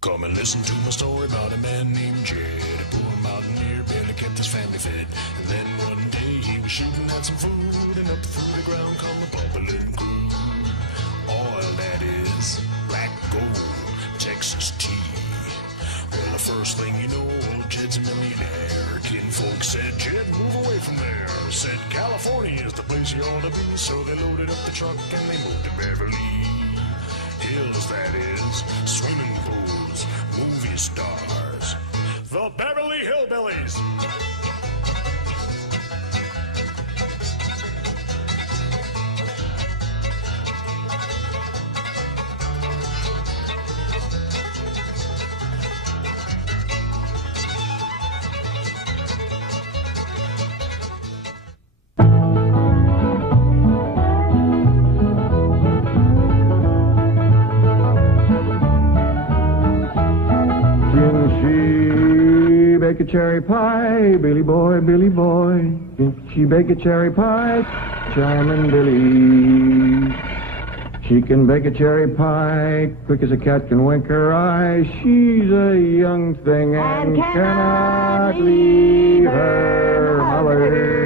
Come and listen to my story about a man named Jed, a poor mountaineer, barely kept his family fed. And then one day he was shooting at some food, and up through the ground come a bubbling crude. Oil, that is, black gold, Texas tea. Well, the first thing you know, old Jed's a millionaire. Kinfolk said, Jed, move away from there. Said, California is the place you ought to be. So they loaded up the truck and they moved to Beverly Hills, that is, swimming pools, movie stars, the Beverly Hillbillies. Bake a cherry pie, Billy boy, Billy boy. Can she bake a cherry pie? Charmin' Billy. She can bake a cherry pie, quick as a cat can wink her eye. She's a young thing and cannot leave her mother.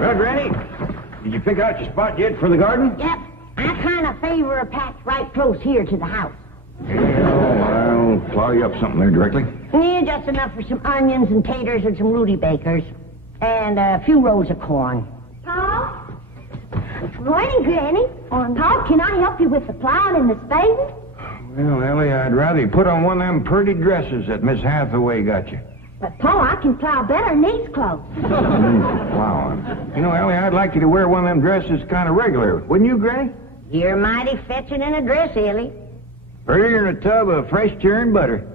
Well, Granny, did you pick out your spot yet for the garden? Yep. I kind of favor a patch right close here to the house. I'll plow you up something there directly. Yeah, just enough for some onions and taters and some Rudy Bakers. And a few rows of corn. Paul? Morning, Granny. Paul, can I help you with the plowing and the spading? Well, Ellie, I'd rather you put on one of them pretty dresses that Miss Hathaway got you. But, Paul, I can plow better than these clothes. Plowing. You know, Ellie, I'd like you to wear one of them dresses kind of regular. Wouldn't you, Granny? You're mighty fetching in a dress, Ellie. Prettier than a tub of fresh churned butter.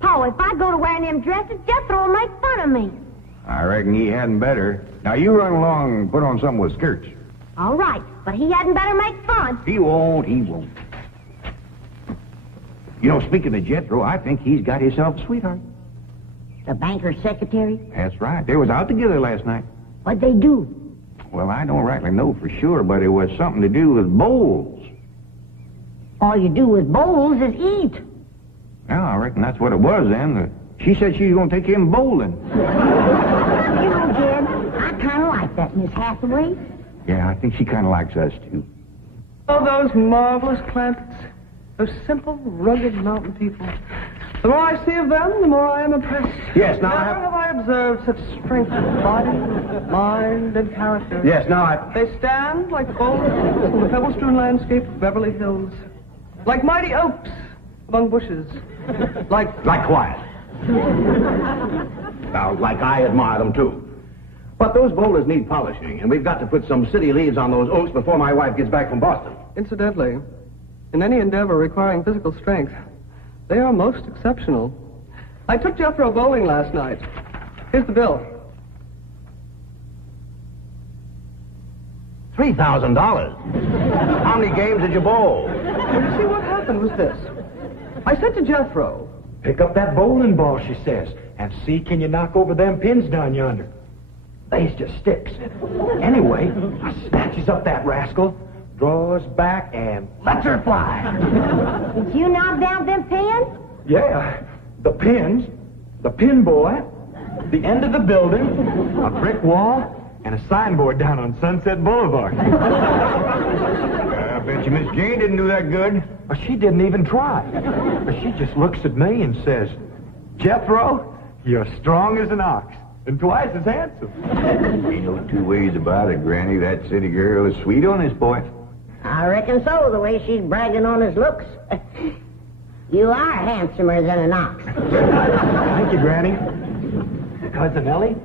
Paul, if I go to wearing them dresses, Jethro will make fun of me. I reckon he hadn't better. Now, you run along and put on something with skirts. All right, but he hadn't better make fun. He won't. You know, speaking of Jethro, I think he's got himself a sweetheart. The banker's secretary? That's right. They was out together last night. What'd they do? Well, I don't rightly know for sure, but it was something to do with bowls. All you do with bowls is eat. Well, I reckon that's what it was then. She said she was going to take him bowling. You know, Jed, I kind of like that Miss Hathaway. Yeah, I think she kind of likes us, too. Oh, those marvelous Clampetts. Those simple, rugged mountain people. The more I see of them, the more I am impressed. Yes, now Never have I observed such strength of body, mind, and character. Yes, now They stand like bold hills in the pebble-strewn landscape of Beverly Hills. Like mighty oaks among bushes. Like quiet. Now, like I admire them, too. But those boulders need polishing, and we've got to put some city leaves on those oaks before my wife gets back from Boston. Incidentally, in any endeavor requiring physical strength, they are most exceptional. I took Jethro bowling last night. Here's the bill. $3,000. How many games did you bowl? Well, you see, what happened was this. I said to Jethro, Pick up that bowling ball, she says, and see can you knock over them pins down yonder. They's just sticks. Anyway, I snatches up that rascal, draws back, and lets her fly. Did you knock down them pins? Yeah, the pins, the pin boy, the end of the building, a brick wall, and a signboard down on Sunset Boulevard. I bet you Miss Jane didn't do that good. Well, she didn't even try. But she just looks at me and says, Jethro, you're strong as an ox and twice as handsome. Ain't no two ways about it, Granny. That city girl is sweet on this boy. I reckon so, the way she's bragging on his looks. You are handsomer than an ox. Thank you, Granny. Cousin Ellie,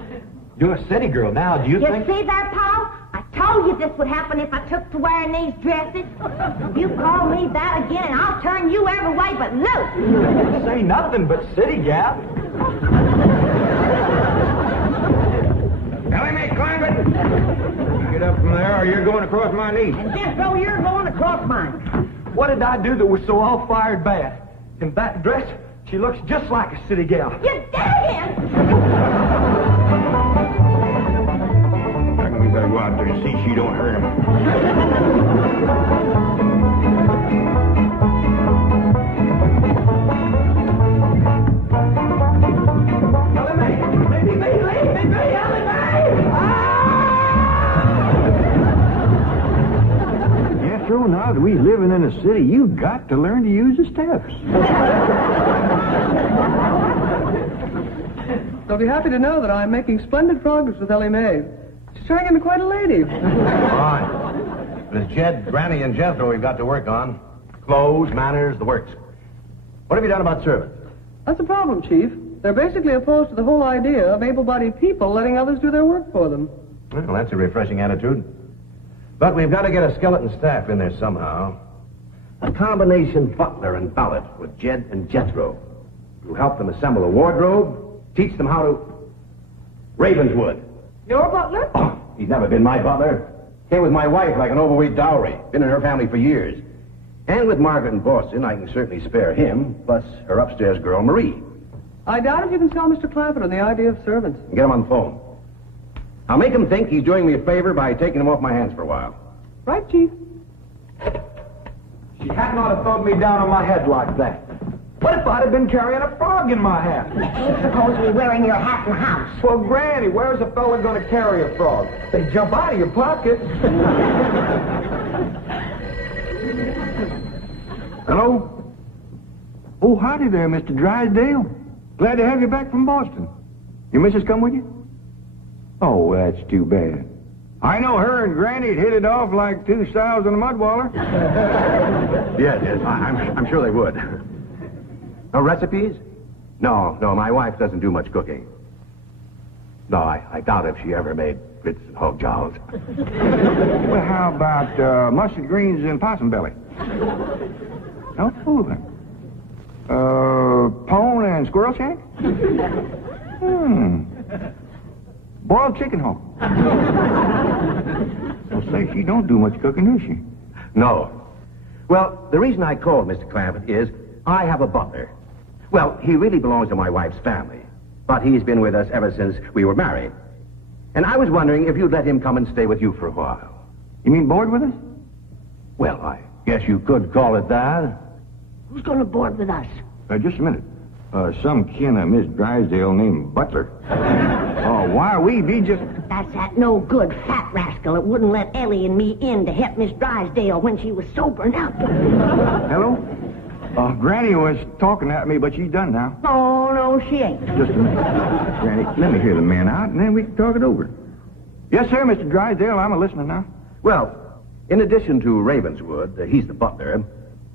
you're a city girl now. Do you You think... see that, Paul? I told you this would happen if I took to wearing these dresses. If you call me that again, I'll turn you every way but loose. Say nothing but city gal. Ellie, May, climb it. Get up from there or you're going across my knee. And Jethro, you're going across mine. What did I do that was so all-fired bad? In that dress, she looks just like a city gal. You did it! I reckon we better go out there and see she don't hurt him. Jethro, now that we living in the city, you got to learn to use the steps. You'll be happy to know that I'm making splendid progress with Ellie Mae. She's turning into quite a lady. Fine. But it's Jed, Granny, and Jethro we've got to work on. Clothes, manners, the works. What have you done about servants? That's the problem, Chief. They're basically opposed to the whole idea of able-bodied people letting others do their work for them. Well, that's a refreshing attitude. But we've got to get a skeleton staff in there somehow. A combination butler and valet with Jed and Jethro. Who help them assemble a wardrobe, teach them how to... Ravenswood. Your butler? Oh, he's never been my butler. Came with my wife like an overweight dowry. Been in her family for years. And with Margaret in Boston, I can certainly spare him, plus her upstairs girl, Marie. I doubt if you can sell Mr. Clampett on the idea of servants. Get him on the phone. I'll make him think he's doing me a favor by taking him off my hands for a while. Right, Chief? She hadn't ought to throw me down on my head like that. What if I'd have been carrying a frog in my hat? You ain't supposed to be wearing your hat in the house. Well, Granny, where's a fella going to carry a frog? They jump out of your pocket. Hello? Oh, howdy there, Mr. Drysdale. Glad to have you back from Boston. Your missus come with you? Oh, that's too bad. I know her and Granny'd hit it off like two sows in a mud waller. Yes, I'm sure they would. No recipes? No, my wife doesn't do much cooking. No, I doubt if she ever made grits and hog jows. Well, how about mustard greens and possum belly? No fooling. Pone and squirrel shank? Boiled chicken hog. Well, say, she don't do much cooking, does she? No. Well, the reason I called Mr. Clampett is I have a butler. Well, he really belongs to my wife's family, but he's been with us ever since we were married. And I was wondering if you'd let him come and stay with you for a while. You mean board with us? Well, I guess you could call it that. Who's going to board with us? Just a minute. Some kin of Miss Drysdale named Butler. Why, we be just... That's that no good fat rascal that wouldn't let Ellie and me in to help Miss Drysdale when she was sobering up. Hello? Granny was talking at me, but she's done now. Oh, no, she ain't. Just a minute. Granny, let me hear the man out, and then we can talk it over. Yes, sir, Mr. Drysdale, I'm a-listening now. Well, in addition to Ravenswood, he's the butler,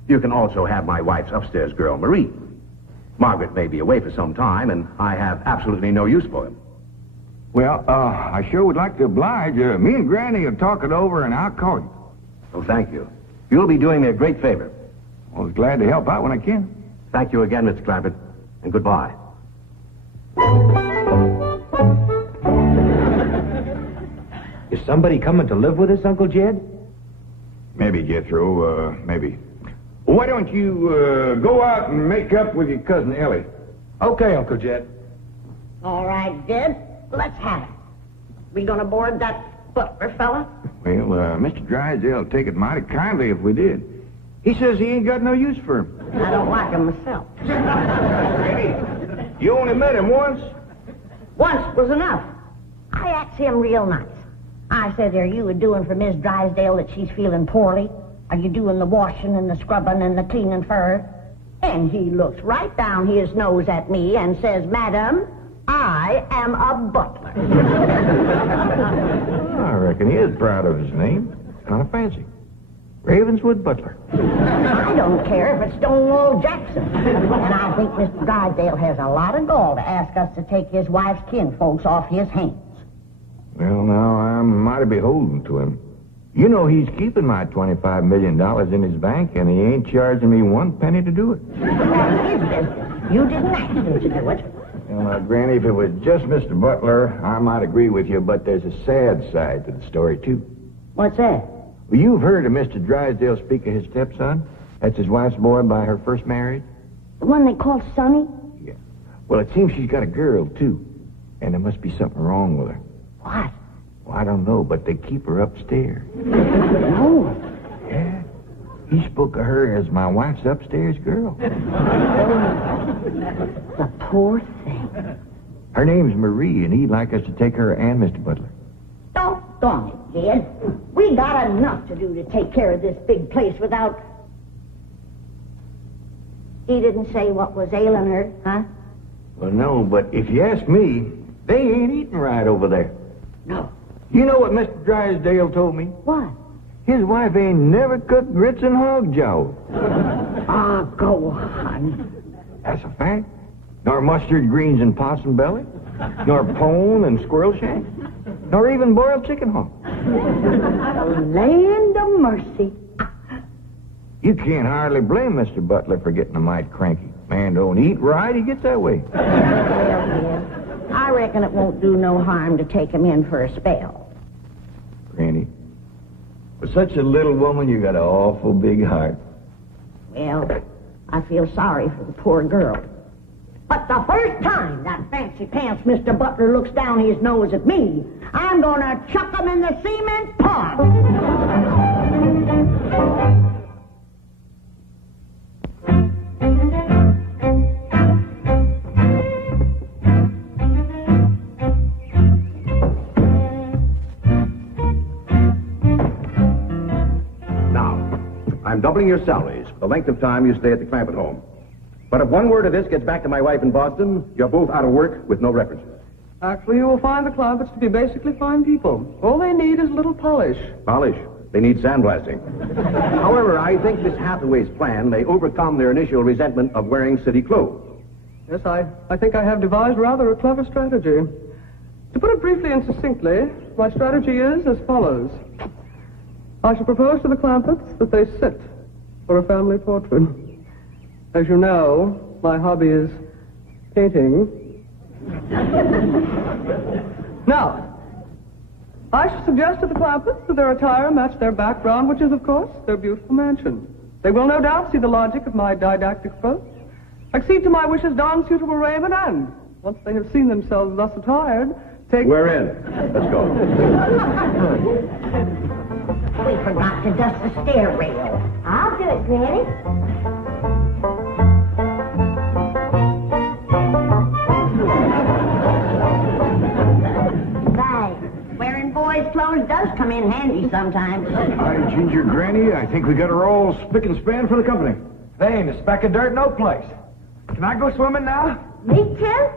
you can also have my wife's upstairs girl, Marie. Margaret may be away for some time, and I have absolutely no use for him. Well, I sure would like to oblige. Me and Granny will talk it over, and I'll call you. Oh, thank you. You'll be doing me a great favor. I was glad to help out when I can. Thank you again, Mr. Clampett, and goodbye. Is somebody coming to live with us, Uncle Jed? Maybe, Jethro, maybe. Why don't you go out and make up with your cousin Ellie? Okay, Uncle Jed. All right, Jed, let's have it. We going to board that butler fella? Well, Mr. Drysdale will take it mighty kindly if we did. He says he ain't got no use for him. I don't like him myself. You only met him once? Once was enough. I asked him real nice. I said, are you doing for Miss Drysdale that she's feeling poorly? Are you doing the washing and the scrubbing and the cleaning for her? And he looks right down his nose at me and says, Madam, I am a butler. I reckon he is proud of his name. Kind of fancy. Ravenswood Butler. I don't care if it's Stonewall Jackson. And I think Mr. Drysdale has a lot of gall to ask us to take his wife's kinfolks off his hands. Well, now, I'm mighty beholden to him. You know he's keeping my $25 million in his bank, and he ain't charging me one penny to do it. That's his business. You didn't ask him to do it. Well, now, Granny, if it was just Mr. Butler, I might agree with you, but there's a sad side to the story, too. What's that? Well, you've heard of Mr. Drysdale speak of his stepson? That's his wife's boy by her first marriage? The one they call Sonny? Yeah. Well, it seems she's got a girl, too. And there must be something wrong with her. What? Well, I don't know, but they keep her upstairs. No. Yeah. He spoke of her as my wife's upstairs girl. The poor thing. Her name's Marie, and he'd like us to take her and Mr. Butler. Don't doggone it, Jed. We got enough to do to take care of this big place without... He didn't say what was ailing her, huh? Well, no, but if you ask me, they ain't eating right over there. No. You know what Mr. Drysdale told me? What? His wife ain't never cooked grits and hog jaw. Ah, go on. That's a fact. Nor mustard greens and possum belly. Nor pone and squirrel shank. Nor even boiled chicken hog. Land of mercy. You can't hardly blame Mr. Butler for getting a mite cranky. Man don't eat right, he gets that way. Well, Jed, I reckon it won't do no harm to take him in for a spell. Granny, for such a little woman, you got an awful big heart. Well, I feel sorry for the poor girl. But the first time that fancy pants Mr. Butler looks down his nose at me, I'm gonna chuck him in the cement pond. I'm doubling your salaries for the length of time you stay at the Clampett home. But if one word of this gets back to my wife in Boston, you're both out of work with no references. Actually, you will find the Clampetts to be basically fine people. All they need is a little polish. Polish. They need sandblasting. However, I think Miss Hathaway's plan may overcome their initial resentment of wearing city clothes. Yes, I think I have devised rather a clever strategy. To put it briefly and succinctly, my strategy is as follows. I shall propose to the Clampetts that they sit for a family portrait. As you know, my hobby is painting. Now, I shall suggest to the Clampetts that their attire match their background, which is, of course, their beautiful mansion. They will no doubt see the logic of my didactic approach, accede to my wishes, don suitable raiment, and, once they have seen themselves thus attired, take... We're in. Let's go. We forgot to dust the stair rail. I'll do it, Granny. Wearing boys' clothes does come in handy sometimes. Hi, Ginger Granny. I think we got her all spick and span for the company. They ain't a speck of dirt no place. Can I go swimming now? Me too?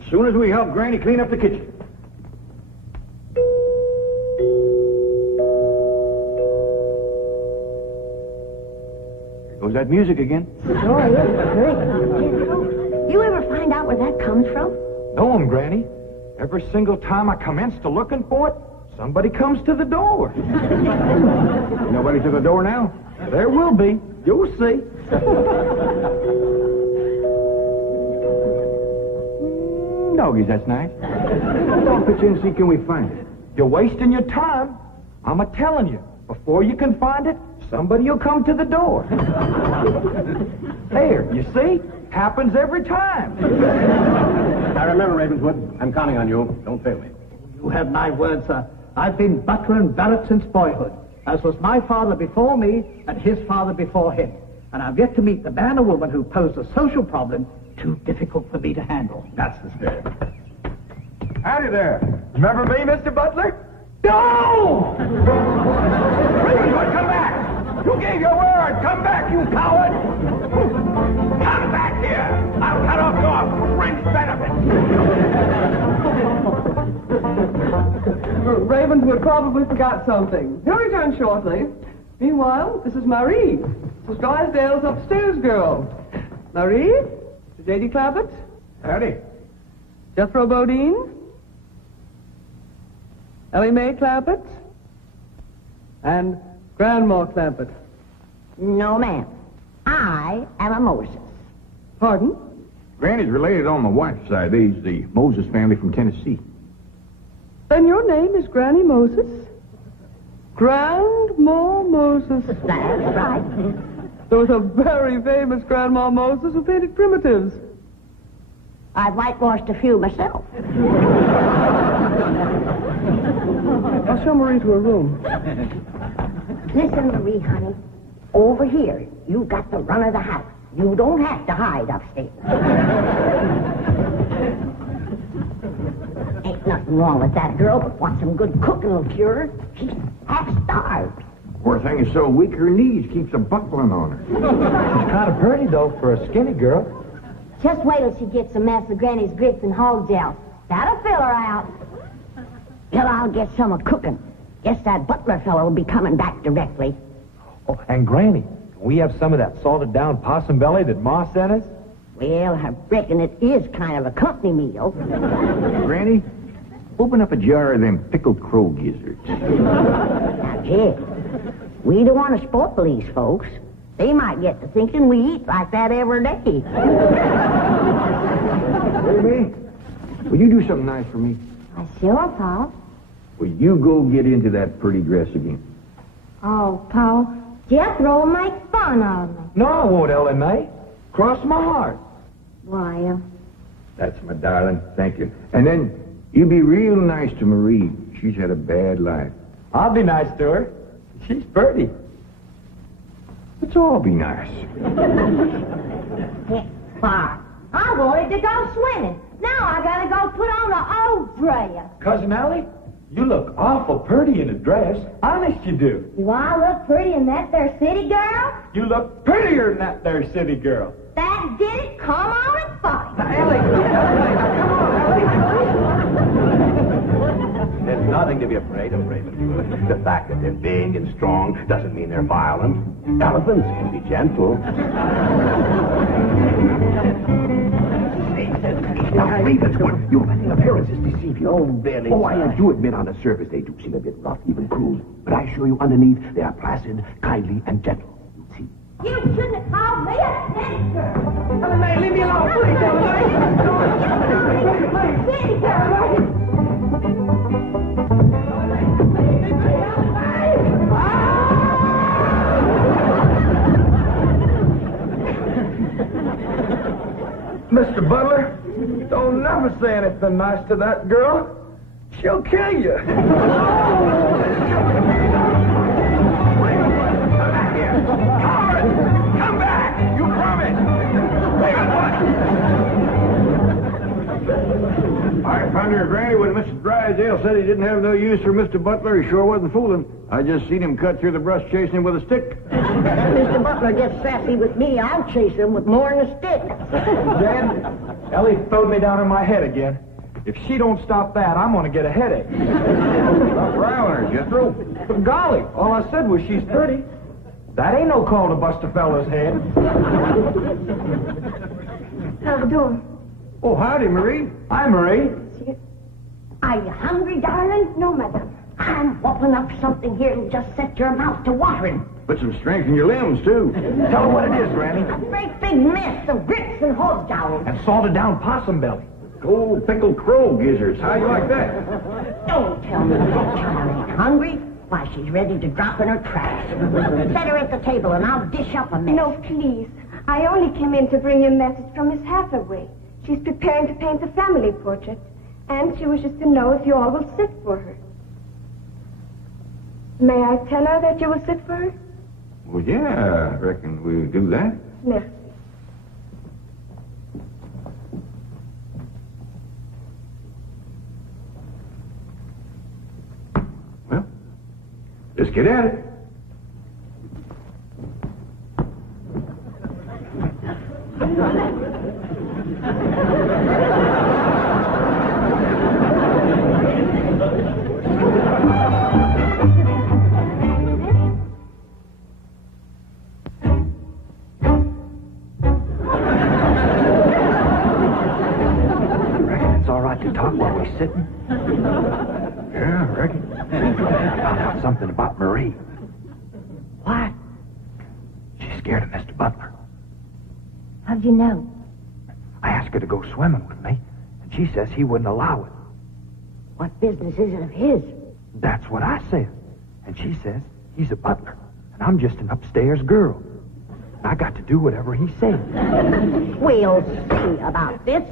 As soon as we help Granny clean up the kitchen. There goes that music again. Sure is good. You ever find out where that comes from? Know 'em, Granny. Every single time I commence to looking for it, somebody comes to the door. Nobody to the door now? There will be. You'll see. Doggies, that's nice. Don't pitch in and see can we find it. You're wasting your time. I'm a-telling you. Before you can find it, somebody will come to the door. There, you see? Happens every time. Now remember, Ravenswood, I'm counting on you. Don't fail me. You have my word, sir. I've been butler and valet since boyhood, as was my father before me and his father before him. And I've yet to meet the man or woman who posed a social problem too difficult for me to handle. That's the spirit. Howdy there. Remember me, Mr. Butler? No! Ravenswood, come back! You gave your word! Come back, you coward! Come back here! I'll cut off your fringe benefits! Ravenswood probably forgot something. He'll return shortly. Meanwhile, this is Marie. This is Drysdale's upstairs girl. Marie? J.D. Clampett? Howdy. Jethro Bodine? Ellie Mae Clampett? And Grandma Clampett. No, ma'am. I am a Moses. Pardon? Granny's related on my wife's side. They's the Moses family from Tennessee. Then your name is Granny Moses? Grandma Moses. That's right. There was a very famous Grandma Moses who painted primitives. I've whitewashed a few myself. I'll show Marie to her room. Listen, Marie, honey. Over here, you got the run of the house. You don't have to hide upstairs. Ain't nothing nothing wrong with that girl, but want some good cooking will cure her. She's half starved. Poor thing is so weak her knees keeps a buckling on her. She's kind of pretty, though, for a skinny girl. Just wait till she gets a mess of Granny's grits and hog gels. That'll fill her out. Well, I'll get some of cooking. Guess that butler fellow will be coming back directly. Oh, and Granny, can we have some of that salted down possum belly that Ma sent us? Well, I reckon it is kind of a company meal. Granny, open up a jar of them pickled crow gizzards. Now, Jed, we don't want to spoil these folks. They might get to thinking we eat like that every day. Baby, will you do something nice for me? Sure, Pa. Will you go get into that pretty dress again? Oh, Pa, Jethro will make fun of me. No, I won't, Ellen May. Cross my heart. Why, That's my darling. Thank you. And then you be real nice to Marie. She's had a bad life. I'll be nice to her. She's pretty. Let's all be nice. heck, Pa, I wanted to go swimming. Now I gotta go put on an old dress. Cousin Ellie, you look awful pretty in a dress. Honest you do. Do I look pretty in that there city girl? You look prettier than that there city girl. That did it. Come on and fight. There's nothing to be afraid of, Raven. The fact that they're big and strong doesn't mean they're violent. Elephants can be gentle. Now, Ravenswood, your appearances deceive you. Oh, Benny. Oh, I do admit on the surface they do seem a bit rough, even cruel. But I assure you underneath they are placid, kindly, and gentle. You'll see. You shouldn't have called me a city girl. May, leave me alone, please, City girl. Mr. Butler, don't never say anything nice to that girl. She'll kill you. Come back! You promised! I found her, Granny, when Mr. Drysdale said he didn't have no use for Mr. Butler. He sure wasn't fooling. I just seen him cut through the brush chasing him with a stick. Mr. Butler gets sassy with me, I'll chase him with more than a stick. Dad, Ellie throwed me down on my head again. If she don't stop that, I'm going to get a headache. Stop riling her, Jethro. But golly, all I said was she's pretty. That ain't no call to bust a fella's head. How's it doing? Oh, howdy, Marie. Hi, Marie. Are you hungry, darling? No, madam. I'm whopping up something here that'll just set your mouth to watering. Put some strength in your limbs, too. Tell her what it is, Granny. A great big mess of grits and hog jowls. And salted down possum belly. Cold pickled crow gizzards. How you like that? Don't tell me that child ain't hungry. Why, she's ready to drop in her tracks. Set her at the table and I'll dish up a mess. No, please. I only came in to bring you a message from Miss Hathaway. She's preparing to paint the family portrait, and she wishes to know if you all will sit for her. May I tell her that you will sit for her? Well, yeah, I reckon we'll do that. Merci. Well, just get at it. It's all right to talk while we're sitting. Yeah, I reckon. Found out something about Marie. What? She's scared of Mr. Butler. How'd you know? I asked her to go swimming with me, and she says he wouldn't allow it. What business is it of his? That's what I said. And she says he's a butler, and I'm just an upstairs girl. And I got to do whatever he says. We'll see about this.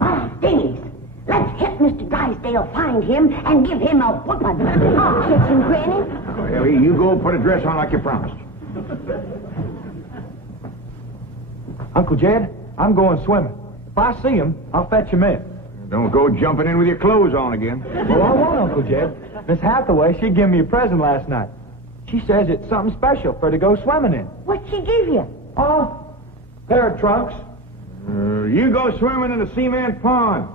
Oh, dingies. Let's hit Mr. Drysdale, find him, and give him a whooping. Oh, kitchen granny. Well, you go put a dress on like you promised. Uncle Jed, I'm going swimming. If I see him, I'll fetch him in. Don't go jumping in with your clothes on again. Well, I won't, Uncle Jed. Miss Hathaway, she gave me a present last night. She says it's something special for her to go swimming in. What'd she give you? Oh, pair of trunks. You go swimming in the cement pond.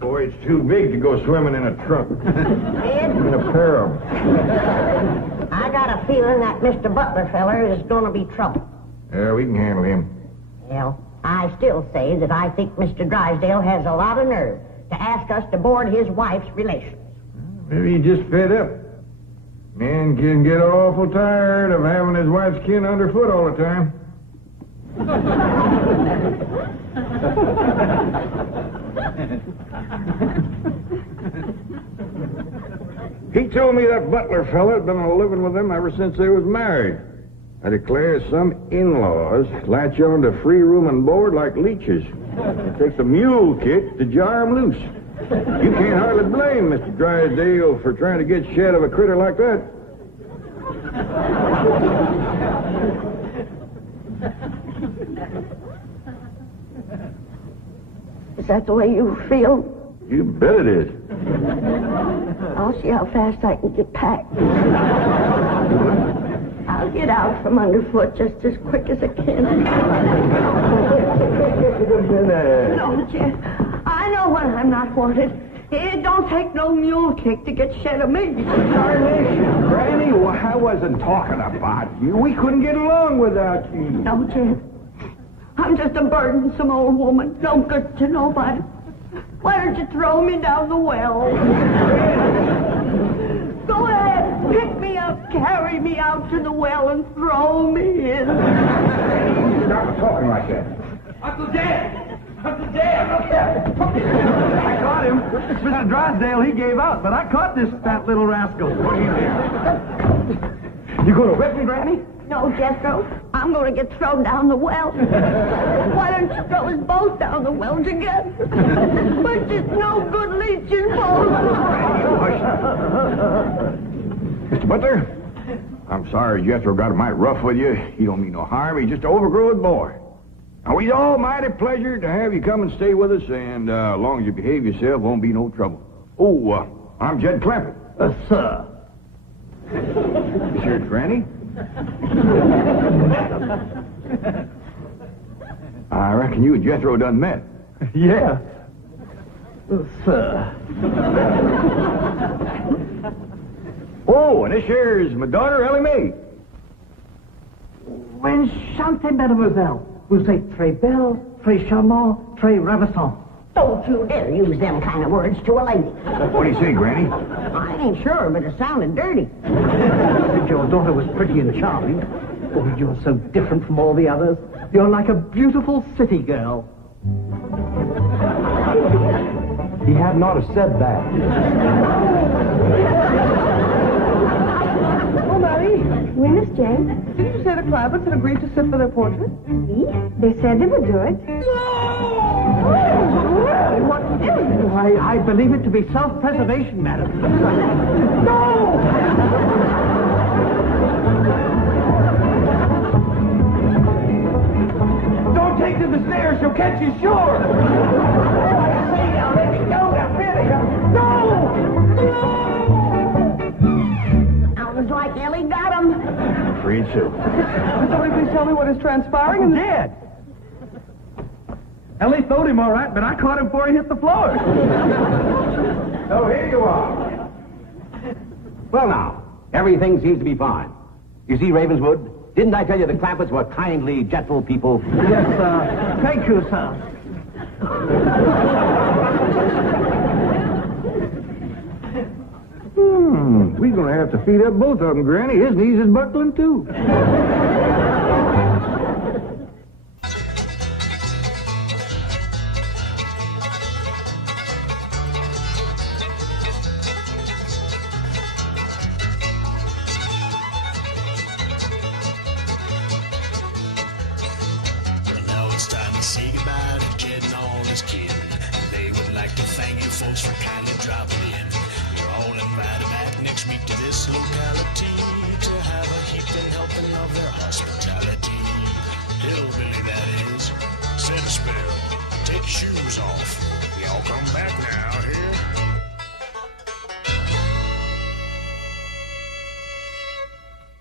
Boy, it's too big to go swimming in a trunk. Ed, In a pair of them. I got a feeling that Mr. Butler feller is going to be trouble. Yeah, we can handle him. Well, I still say that I think Mr. Drysdale has a lot of nerve to ask us to board his wife's relations. Maybe he's just fed up. Man can get awful tired of having his wife's kin underfoot all the time. He told me that Butler fella had been living with them ever since they was married. I declare some in-laws latch on to free room and board like leeches. It takes a mule kick to jar 'em loose. You can't hardly blame Mr. Drysdale for trying to get shed of a critter like that. Is that the way you feel? You bet it is. I'll see how fast I can get packed. I'll get out from underfoot just as quick as I can. No, Jeff. I know when I'm not wanted. It don't take no mule kick to get shed of me. Darnation, Granny, well, I wasn't talking about you. We couldn't get along without you. No, Jeff. I'm just a burdensome old woman. No good to nobody. Why don't you throw me down the well? Go ahead, pick me up, carry me out to the well, and throw me in. Stop talking like that. Uncle Jed! Uncle Jed! Up there! I caught him. Mr. Drysdale, he gave out, but I caught this fat little rascal. What are you doing? You going to whip me, Granny? No, Jethro, I'm going to get thrown down the well. Why don't you throw us both down the well together? But there's no good leeching both. Mr. Butler, I'm sorry Jethro got mighty rough with you. He don't mean no harm. He's just an overgrown boy. Now, we's all mighty pleasure to have you come and stay with us, and as long as you behave yourself, won't be no trouble. Oh, I'm Jed Clampett. Sir. This here's Granny. I reckon you and Jethro done met. Yeah. Sir. Oh, and this here's my daughter, Ellie Mae. Enchantée, mademoiselle. Vous êtes très belle, très charmant, très ravissant. Don't you dare use them kind of words to a lady. What do you say, Granny? I ain't sure, but it sounded dirty. If your daughter was pretty and charming, oh, you're so different from all the others. You're like a beautiful city girl. He had not have said that. Oh, Mary, Oui, Miss Jane. didn't you say the Clampetts had agreed to sit for their portrait? They said they would do it. What is it? I believe it to be self-preservation, madam. No! Don't take to the stairs, she'll catch you sure. Sounds like Ellie got him. Afraid so. Somebody please tell me what is transpiring in Dead. Ellie throwed him all right, but I caught him before he hit the floor. So here you are. Well, now, everything seems to be fine. You see, Ravenswood, didn't I tell you the Clampetts were kindly, gentle people? Yes, sir. Thank you, sir. We're going to have to feed up both of them, Granny. His knees is buckling, too. Well, now it's time to say goodbye to Jed and all his kin. And they would like to thank you folks for kindly dropping in. You're all invited back next week to this locality to have a heaping helping of their hospitality. Hillbillies.